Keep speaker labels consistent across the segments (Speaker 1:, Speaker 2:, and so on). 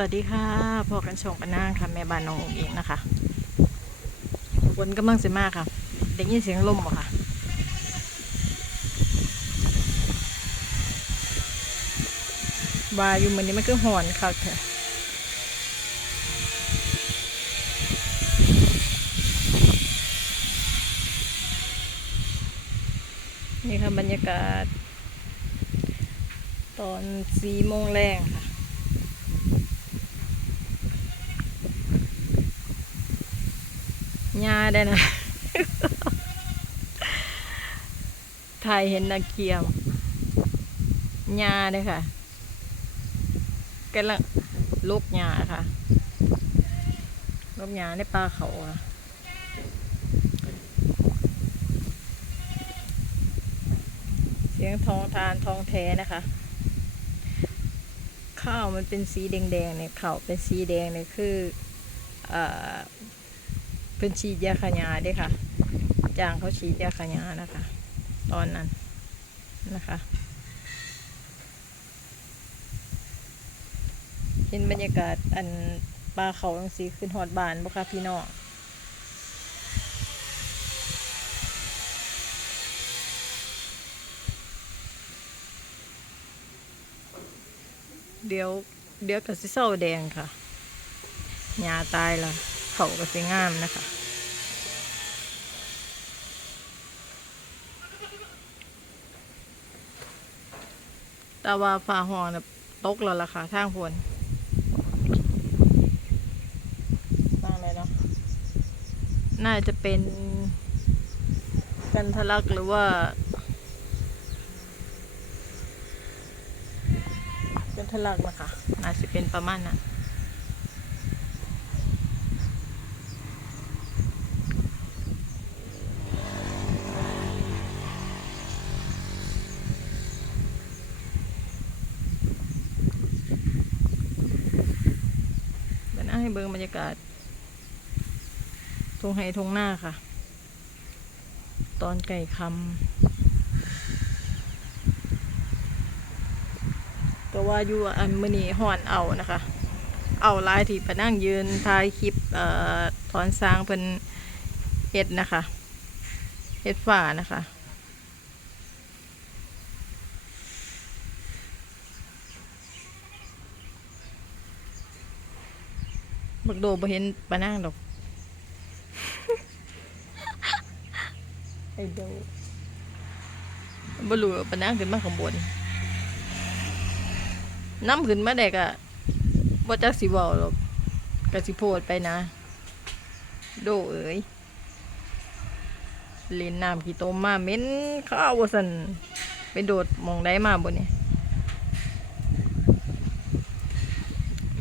Speaker 1: วัสดีค่ะพอกันชงกันนางค่ะแม่บ้านน้องเองนะคะฝนกำลังสิมากค่ะได้ยินเสียงลมบ่ค่ะว่าอยู่เหมันนี้มันก็หอนคักเถอะนี่ค่ะบรรยากาศ ตอนสี่โมงแรงค่ะ หญ้าได้นะถ่ายเห็นนาเกียมหญ้าเลยค่ะกำลังลูกหญ้าค่ะลูกหญ้าในป่าเขาอะเสียงทองทานทองแท้นะคะข้าวมันเป็นสีแดงๆเนี่ยข้าวเป็นสีแดงเนี่ยคือเอ่อ เป็นฉีดยาขยาด้วยค่ะจางเขาฉีดยาขยานะคะ ตอนนั้นนะคะ เห็นบรรยากาศอันปลาเขาจังสีขึ้นหอดบานบ่คะพี่น้องเดี๋ยวเดี๋ยวก็สิเศร้าแดงค่ะหญ้าตายและ เขาก็สิงามนะคะแต่ว่าฟ้าห้องน่ะตกแล้วล่ะค่ะทางพวนสร้างเลยเนาะน่าจะเป็นกันทะลักหรือว่า กันทะลักนะคะน่าจะเป็นประมาณนั้น เดี๋ยวนะ ให้เบิ่งบรรยากาศทงไฮทงหน้าค่ะ ตอนไก่คำก็ว่าอยู่อันมือนีห่อนเอานะคะ เอาลายที่ไปนั่งยืนถ่ายคลิปอถอนสร้างเพิ่นเฮ็ดนะคะเฮ็ดฝ้านะคะ บักโดบ่เห็นปานั่งดอก ไอ้โดบ่รู้ว่าปานั่งขึ้นมาข้างบนน้ำขึ้นมาได้ก็บ่จักสิเว้าหรอกก็สิโพดไปนะ โดเอ้ยเล่นน้ำขี้ตมมาเหม็นข้าวว่าซั่นไปโดดหมองได้มาบ่เนี่ย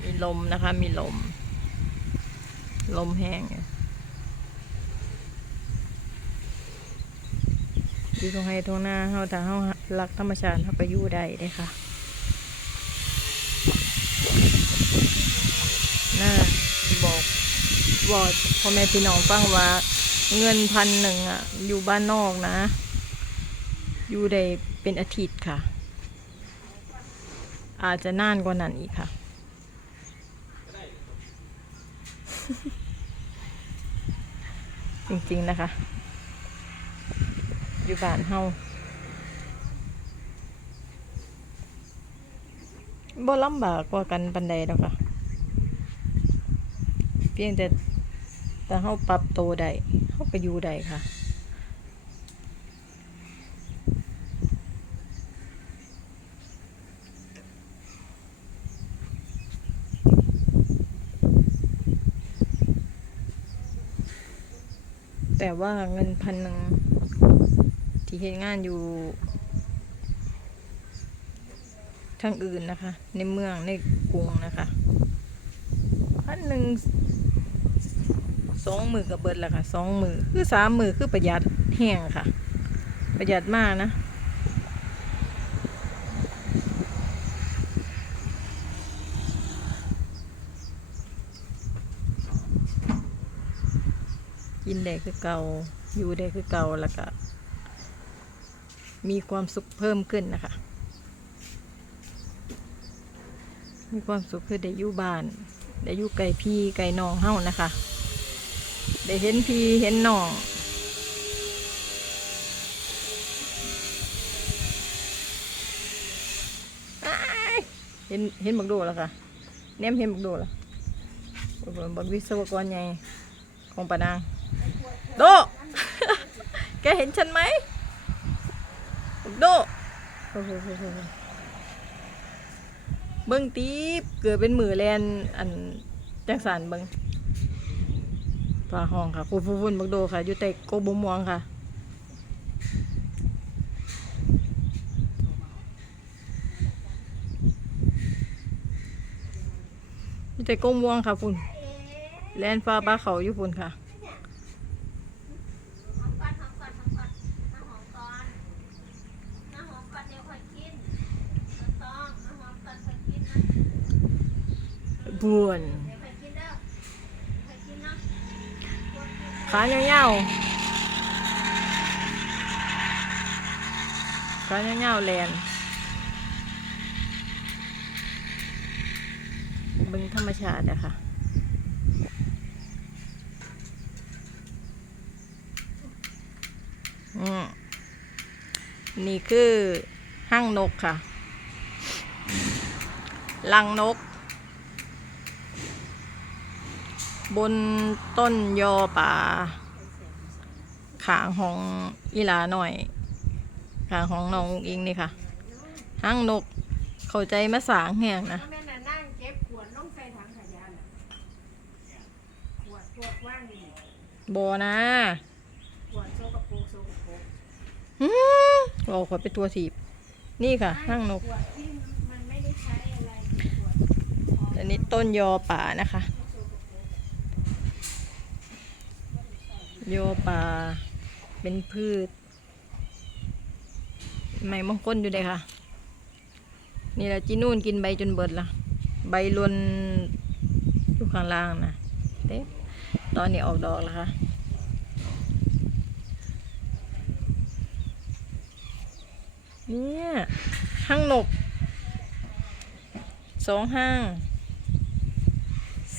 Speaker 1: มีลมนะคะ มีลม ลมแห้งอะอยู่ตรงไห้ตรงหน้าเฮาถ้าเฮารักธรรมชาติเฮาก็อยู่ได้เด้ค่ะน่าบอกบอกพ่อแม่พี่น้องฟังว่าเงินพันหนึ่งอะ อยู่บ้านนอกนะ อยู่ได้เป็นอาทิตย์ค่ะ อาจจะนานกว่านั้นอีกค่ะ จริงๆนะคะ อยู่บ้านเฮาบ่ลำบากกว่ากันปันใดดอกค่ะ เพียงแต่แต่เฮาปรับโตได้เฮาก็อยู่ได้ค่ะ แต่ว่าเงินพันหนึ่งที่เห็นงานอยู่ทางอื่นนะคะ ในเมืองในกรุงนะคะพันหนึ่งสองหมื่นกับเบิดแล้วค่ะสองหมื่นคือสามหมื่นคือประหยัดแห้งค่ะ ประหยัดมากนะ กินได้คือเก่าอยู่ได้คือเก่าแล้วก็ มีความสุขเพิ่มขึ้นนะคะ มีความสุขคือได้อยู่บ้าน ได้อยู่ไกลพี่ไกลน้องเฮานะคะ ได้เห็นพี่เห็นน้องเห็นเห็นบักโดแล้วค่ะแนมเห็นบักโดแล้วบักวิศวกรใหญ่ของปานาง โด แกเห็นฉันไหมโดโอ้โหโอ้โหโอ้โหเบิ้งตีบเกิดเป็นมือแลนอันจังสานเบิ้งปลาห้องค่ะคุณฟูฟุนบักโดค่ะ อยู่แต่โกบมวงค่ะอยู่แต่โกมวงค่ะคุณแลนฟ้าปลาเขาอยู่คุณค่ะ
Speaker 2: หอมก่อนหอมก่อนหอมก่อนน้ำหอมก่อนน้ำหอมก่อนเดี๋ยวค่อยกินน้ำต้องน้ำหอมก่อนค่อยกินนะ
Speaker 1: บวน
Speaker 2: เนี่ยเนี่ยกินเนาะ
Speaker 1: ขาเงาวๆขาเงาวๆแลนบึงธรรมชาติอะค่ะอืมนี่คือห้างนกค่ะ ลังนก บนต้นยอป่าขางของอีหลาหน่อย ขางของน้องอุ๋งอิงนี่ค่ะห้างนกเข้าใจมาสางแหงนะ
Speaker 2: แม่น่ะนั่งเก็บขวดลงใส่ถังขยะน่ะขวดขวดว่างอยู่นี่
Speaker 1: บอนะ
Speaker 2: ขวดโซกับโปรกโซกับโปรก
Speaker 1: อืมบอกขอเป็นตัวถีบ นี่ค่ะห้างนก
Speaker 2: ขวดที่มันไม่ได้ใช้อะไรขวด
Speaker 1: อันนี้ต้นยอป่านะคะ โยป่า เป็นพืช ไม้มงคลอยู่เลยค่ะ นี่แหละจีนู่นกินใบจนเบิดละใบลนอยู่ข้างล่างนะเต็มตอนนี้ออกดอกแล้วค่ะเนี่ยห้างหนกสองห้าง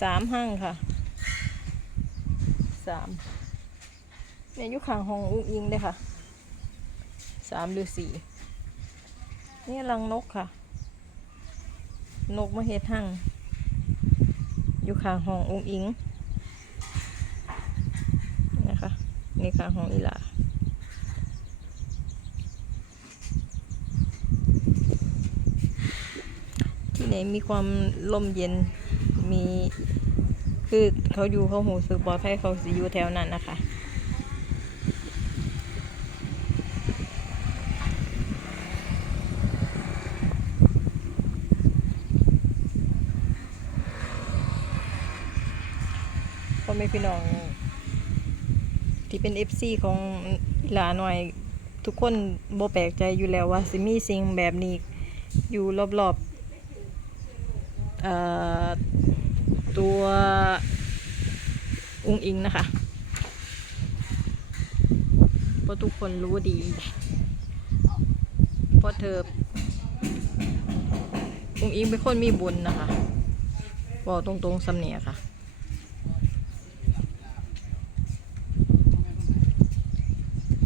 Speaker 1: สามห้างค่ะสาม เนี่ยอยู่ข้างห้องอุ้งอิงเลยค่ะสามหรือสี่นี่รังนกค่ะ นกมาเฮ็ดห้างอยู่ข้างห้องอุ้งอิงนะคะนี่ข้างห้องอีหลาที่ไหนมีความลมเย็นมีคือเขาอยู่เขาหูสึกปลอดภัยเขาสิอยู่แถวนั้นนะคะ พี่น้อง ที่เป็น FC ของอีหลาหน่อย ทุกคนโบแปลกใจอยู่แล้วว่าสิมีสิ่งแบบนี้อยู่รอบๆอ่อตัวอุงอิงนะคะเพราะทุกคนรู้ดี เพราะเธออุงอิงเป็นคนมีบุญนะคะบอกตรงๆสำเนียค่ะ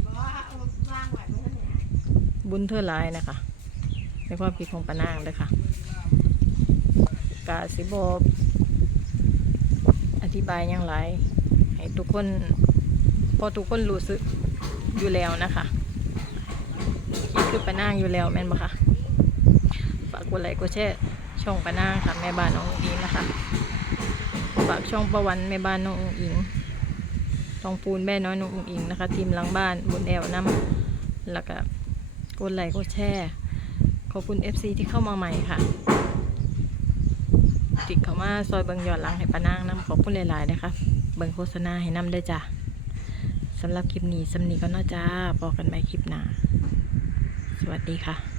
Speaker 2: บอกว่าเอาวางไว้บนนั้นเนี่ย
Speaker 1: บุญเธอหลายนะคะ ในความคิดของปานางเลยค่ะกาสิบอธิบายอย่างไรให้ทุกคนเพอทุกคนรู้สึกอยู่แล้วนะคะคิดคือปานางอยู่แล้วแม่นบ่คะฝากกดไลค์กดแชร์ช่องปานางค่ะแม่บ้านน้องอุ๋งอิงนะคะฝากช่องประวันแม่บ้านน้องอุ๋งอิงทองปูนแม่น้อยน้องอุ๋งอิงนะคะทีมหลังบ้านบนแอวน้ำแล้วก็ กดไลค์กดแชร์ ขอบคุณ FC ที่เข้ามาใหม่ค่ะ ติดเข้ามาซอยเบิงยอดลังให้ปานางน้ำขอบคุณหลายๆนะคะ เบิงโฆษณาให้น้ำได้จ้ะสำหรับคลิปนี้สำนีก็น่าจ้าบอกกันไปคลิปหน้า สวัสดีค่ะ